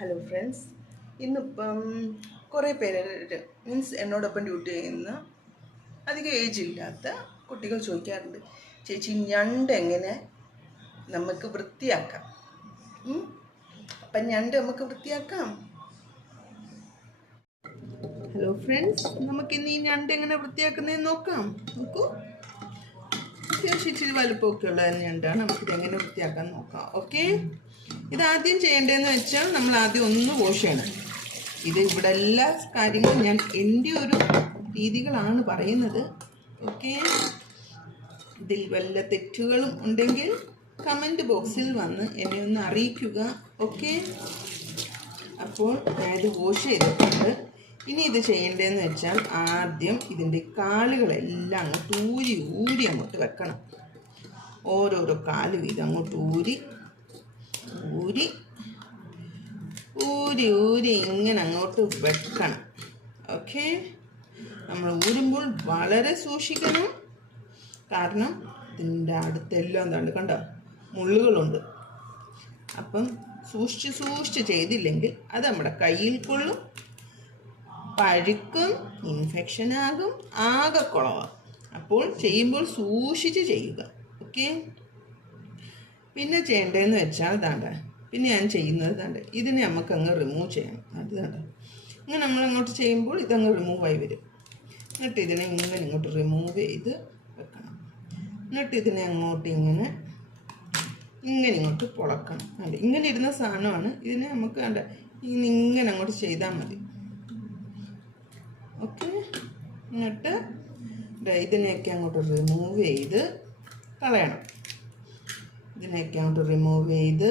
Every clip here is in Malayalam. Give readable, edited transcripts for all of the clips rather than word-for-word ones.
ഹലോ ഫ്രണ്ട്സ്, ഇന്നിപ്പം കുറേ പേര് മീൻസ് എന്നോടൊപ്പം ഡ്യൂട്ടി ചെയ്യുന്ന അധികം ഏജ് ഇല്ലാത്ത കുട്ടികൾ ചോദിക്കാറുണ്ട്, ചേച്ചി ഞണ്ട് എങ്ങനെ നമുക്ക് വൃത്തിയാക്കാം? അപ്പം ഞണ്ട് നമുക്ക് വൃത്തിയാക്കാം. ഹലോ ഫ്രണ്ട്സ്, നമുക്കിന്ന് ഈ ഞണ്ട് എങ്ങനെ വൃത്തിയാക്കുന്നതെന്ന് നോക്കാം. നോക്കൂ, അത്യാവശ്യം ഇച്ചിരി വലുപ്പമൊക്കെ ഉള്ള ഞണ്ടാണ്. നമുക്കിത് എങ്ങനെ വൃത്തിയാക്കാൻ നോക്കാം. ഓക്കെ, ഇതാദ്യം ചെയ്യേണ്ടതെന്ന് വെച്ചാൽ നമ്മൾ ആദ്യം ഒന്ന് വാഷ് ചെയ്യണം. ഇത് ഇവിടെ എല്ലാ കാര്യങ്ങളും ഞാൻ എൻ്റെ ഒരു രീതികളാണ് പറയുന്നത്. ഓക്കെ, ഇതിൽ വല്ല തെറ്റുകളും ഉണ്ടെങ്കിൽ കമൻറ്റ് ബോക്സിൽ വന്ന് എന്നെ ഒന്ന് അറിയിക്കുക. ഓക്കെ, അപ്പോൾ ഞാനിത് വാഷ് ചെയ്തിട്ടുണ്ട്. ഇനി ഇത് ചെയ്യേണ്ടതെന്ന് വെച്ചാൽ ആദ്യം ഇതിൻ്റെ കാലുകളെല്ലാം അങ്ങോട്ട് ഊരി അങ്ങോട്ട് വെക്കണം. ഓരോരോ കാല് വീതം അങ്ങോട്ട് ഊരി ഇങ്ങനെ അങ്ങോട്ട് വെക്കണം. ഓക്കെ, നമ്മൾ ഊരുമ്പോൾ വളരെ സൂക്ഷിക്കണം. കാരണം ഇതിൻ്റെ അടുത്തെല്ലാം എന്താണ് കണ്ടോ, മുള്ളുകളുണ്ട്. അപ്പം സൂക്ഷിച്ച് ചെയ്തില്ലെങ്കിൽ അത് നമ്മുടെ കയ്യിൽ കൊള്ളും, പഴുക്കും, ഇൻഫെക്ഷനാകും, ആകെ കുളവാകും. അപ്പോൾ ചെയ്യുമ്പോൾ സൂക്ഷിച്ച് ചെയ്യുക. ഓക്കെ, പിന്നെ ചെയ്യേണ്ടതെന്ന് വെച്ചാൽ ഇതാണ്ട്, പിന്നെ ഞാൻ ചെയ്യുന്നത് ഇതാണ്ട്, ഇതിനെ നമുക്കങ്ങ് റിമൂവ് ചെയ്യണം. അത് കണ്ടോ, ഇങ്ങനെ നമ്മളങ്ങോട്ട് ചെയ്യുമ്പോൾ ഇതങ്ങ് റിമൂവായി വരും. എന്നിട്ട് ഇതിനെ ഇങ്ങനെ ഇങ്ങോട്ട് റിമൂവ് ചെയ്ത് വെക്കണം. എന്നിട്ട് ഇതിനെ അങ്ങോട്ട് ഇങ്ങനെ ഇങ്ങോട്ട് പൊളക്കണം. അല്ല, ഇങ്ങനെ ഇരുന്ന സാധനമാണ്. ഇതിനെ നമുക്ക് കണ്ട ഇങ്ങനെ അങ്ങോട്ട് ചെയ്താൽ മതി. ഓക്കെ, എന്നിട്ട് ഇതിനെയൊക്കെ അങ്ങോട്ട് റിമൂവ് ചെയ്ത് കളയണം. ഇതിനെയൊക്കെ അങ്ങോട്ട് റിമൂവ് ചെയ്ത്,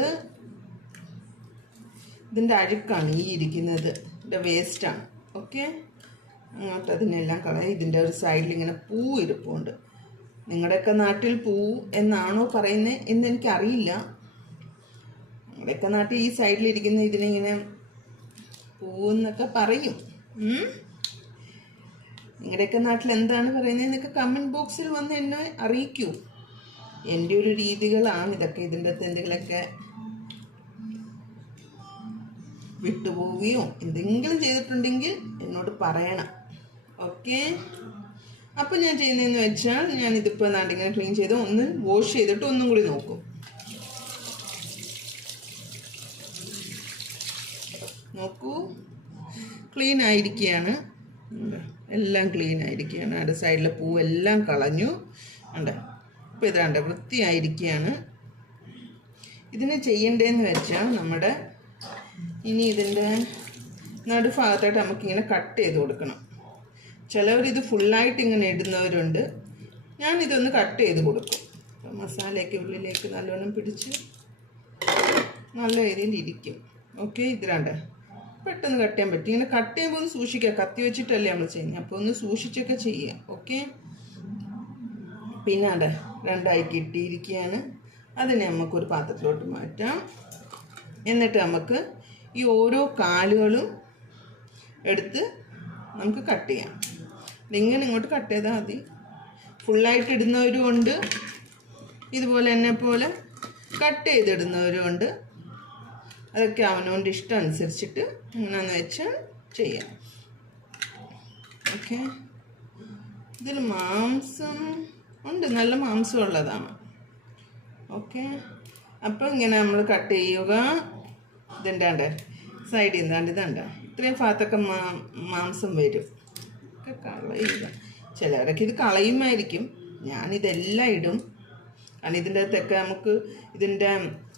ഇതിൻ്റെ അഴുക്കാണ് ഈ ഇരിക്കുന്നത്, ഇതിൻ്റെ വേസ്റ്റാണ്. ഓക്കെ, അങ്ങോട്ട് അതിനെല്ലാം കളയാം. ഇതിൻ്റെ ഒരു സൈഡിൽ ഇങ്ങനെ പൂ ഇരിപ്പുണ്ട്. നിങ്ങളുടെയൊക്കെ നാട്ടിൽ പൂ എന്നാണോ പറയുന്നത് എന്നെനിക്കറിയില്ല. നിങ്ങളുടെയൊക്കെ നാട്ടിൽ ഈ സൈഡിലിരിക്കുന്ന ഇതിനിങ്ങനെ പൂവെന്നൊക്കെ പറയും. നിങ്ങളുടെയൊക്കെ നാട്ടിൽ എന്താണ് പറയുന്നത് എന്നൊക്കെ കമൻറ്റ് ബോക്സിൽ വന്ന് എന്നെ അറിയിക്കൂ. എൻ്റെ ഒരു രീതികളാണ് ഇതൊക്കെ. ഇതിൻ്റെ അകത്ത് എന്തെങ്കിലുമൊക്കെ വിട്ടുപോവുകയോ എന്തെങ്കിലും ചെയ്തിട്ടുണ്ടെങ്കിൽ എന്നോട് പറയണം. ഓക്കെ, അപ്പോൾ ഞാൻ ചെയ്യുന്നതെന്ന് വെച്ചാൽ ഞാനിതിപ്പോൾ നാട്ടിങ്ങനെ ക്ലീൻ ചെയ്ത് ഒന്ന് വാഷ് ചെയ്തിട്ട് ഒന്നും കൂടി നോക്കും. നോക്കൂ, ക്ലീൻ ആയിരിക്കുകയാണ്. എല്ലാം ക്ലീൻ ആയിരിക്കുകയാണ്. അതിൻ്റെ സൈഡിലെ പൂവെല്ലാം കളഞ്ഞു. ഉണ്ട്, ഇപ്പോൾ ഇതാണ്ട് വൃത്തിയായിരിക്കുകയാണ്. ഇതിന് ചെയ്യേണ്ടതെന്ന് വെച്ചാൽ നമ്മുടെ ഇനി ഇതിൻ്റെ നടുഭാഗത്തായിട്ട് നമുക്കിങ്ങനെ കട്ട് ചെയ്ത് കൊടുക്കണം. ചിലവരിത് ഫുള്ളായിട്ട് ഇങ്ങനെ ഇടുന്നവരുണ്ട്. ഞാനിതൊന്ന് കട്ട് ചെയ്ത് കൊടുക്കും. അപ്പം മസാലയൊക്കെ ഉള്ളിലേക്ക് നല്ലോണം പിടിച്ച് നല്ല രീതിയിൽ ഇരിക്കും. ഓക്കെ, ഇതിലാണ്ട് പെട്ടെന്ന് കട്ട് ചെയ്യാൻ പറ്റും. ഇങ്ങനെ കട്ട് ചെയ്യുമ്പോൾ ഒന്ന് സൂക്ഷിക്കുക. കത്തി വെച്ചിട്ടല്ലേ നമ്മൾ ചെയ്യുന്നത്, അപ്പോൾ ഒന്ന് സൂക്ഷിച്ചൊക്കെ ചെയ്യുക. ഓക്കെ, പിന്നെ അവിടെ രണ്ടായി കിട്ടിയിരിക്കുകയാണ്. അതിനെ നമുക്കൊരു പാത്രത്തിലോട്ട് മാറ്റാം. എന്നിട്ട് നമുക്ക് ഈ ഓരോ കാലുകളും എടുത്ത് നമുക്ക് കട്ട് ചെയ്യാം. ഇങ്ങനെ ഇങ്ങോട്ട് കട്ട് ചെയ്താൽ മതി. ഫുള്ളായിട്ട് ഇടുന്നവരും ഉണ്ട്, ഇതുപോലെ എന്നെ പോലെ കട്ട് ചെയ്തിടുന്നവരും ഉണ്ട്. അതൊക്കെ അവനവൻ്റെ ഇഷ്ടം അനുസരിച്ചിട്ട് എങ്ങനെയാണെന്ന് വെച്ചാൽ ചെയ്യാം. ഓക്കെ, ഇതിൽ മാംസം ഉണ്ട്, നല്ല മാംസം ഉള്ളതാണ്. ഓക്കെ, അപ്പോൾ ഇങ്ങനെ നമ്മൾ കട്ട് ചെയ്യുക. ഇതുണ്ടാണ്ട് സൈഡിൽ നിന്നാണ്ട് ഇതുണ്ട്, ഇത്രയും ഭാഗത്തൊക്കെ മാംസം വരും. ഒക്കെ കളയുക. ചിലവരൊക്കെ ഇത് കളയുമായിരിക്കും. ഞാനിതെല്ലാം ഇടും. കാരണം ഇതിൻ്റെ അകത്തൊക്കെ നമുക്ക് ഇതിൻ്റെ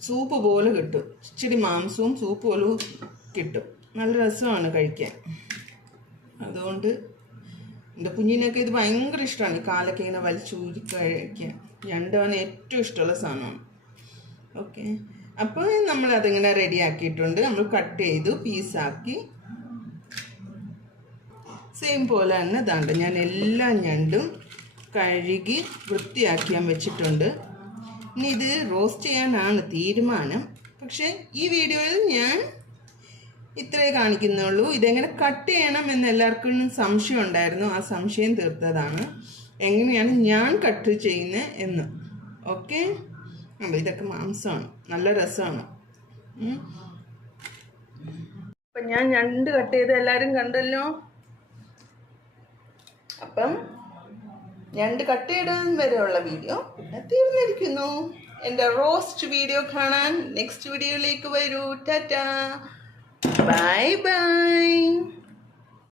സൂപ്പ് പോലെ കിട്ടും. ഇച്ചിരി മാംസവും സൂപ്പ് പോലും കിട്ടും. നല്ല രസമാണ് കഴിക്കാൻ. അതുകൊണ്ട് എൻ്റെ കുഞ്ഞിനൊക്കെ ഇത് ഭയങ്കര ഇഷ്ടമാണ്. ഈ കാലൊക്കെ ഇങ്ങനെ വലിച്ചൂരി കഴിക്കാൻ. ഞണ്ടവന് ഏറ്റവും ഇഷ്ടമുള്ള സാധനമാണ്. ഓക്കെ, അപ്പോൾ നമ്മളതിങ്ങനെ റെഡിയാക്കിയിട്ടുണ്ട്. നമ്മൾ കട്ട് ചെയ്തു, പീസാക്കി. സെയിം പോലെ തന്നെ ഇതാണ്ട് ഞാൻ എല്ലാ ഞണ്ടും കഴുകി വൃത്തിയാക്കി ഞാൻ വെച്ചിട്ടുണ്ട്. ഇനി ഇത് റോസ്റ്റ് ചെയ്യാനാണ് തീരുമാനം. പക്ഷേ ഈ വീഡിയോയിൽ ഞാൻ ഇത്രേ കാണിക്കുന്നുള്ളൂ. ഇതെങ്ങനെ കട്ട് ചെയ്യണം എന്ന് എല്ലാവർക്കും സംശയം ഉണ്ടായിരുന്നു. ആ സംശയം തീർത്തതാണ്, എങ്ങനെയാണ് ഞാൻ കട്ട് ചെയ്യുന്നത് എന്ന്. ഓക്കെ, ഇതൊക്കെ മാംസമാണ്, നല്ല രസമാണ്. അപ്പം ഞാൻ ഞണ്ട് കട്ട് ചെയ്ത് എല്ലാവരും കണ്ടല്ലോ. അപ്പം ഞണ്ട് കട്ട് ചെയ്തതും വരെയുള്ള വീഡിയോ പിന്നെ തീർന്നിരിക്കുന്നു. എൻ്റെ റോസ്റ്റ് വീഡിയോ കാണാൻ നെക്സ്റ്റ് വീഡിയോയിലേക്ക് വരൂ. Tata, bye bye.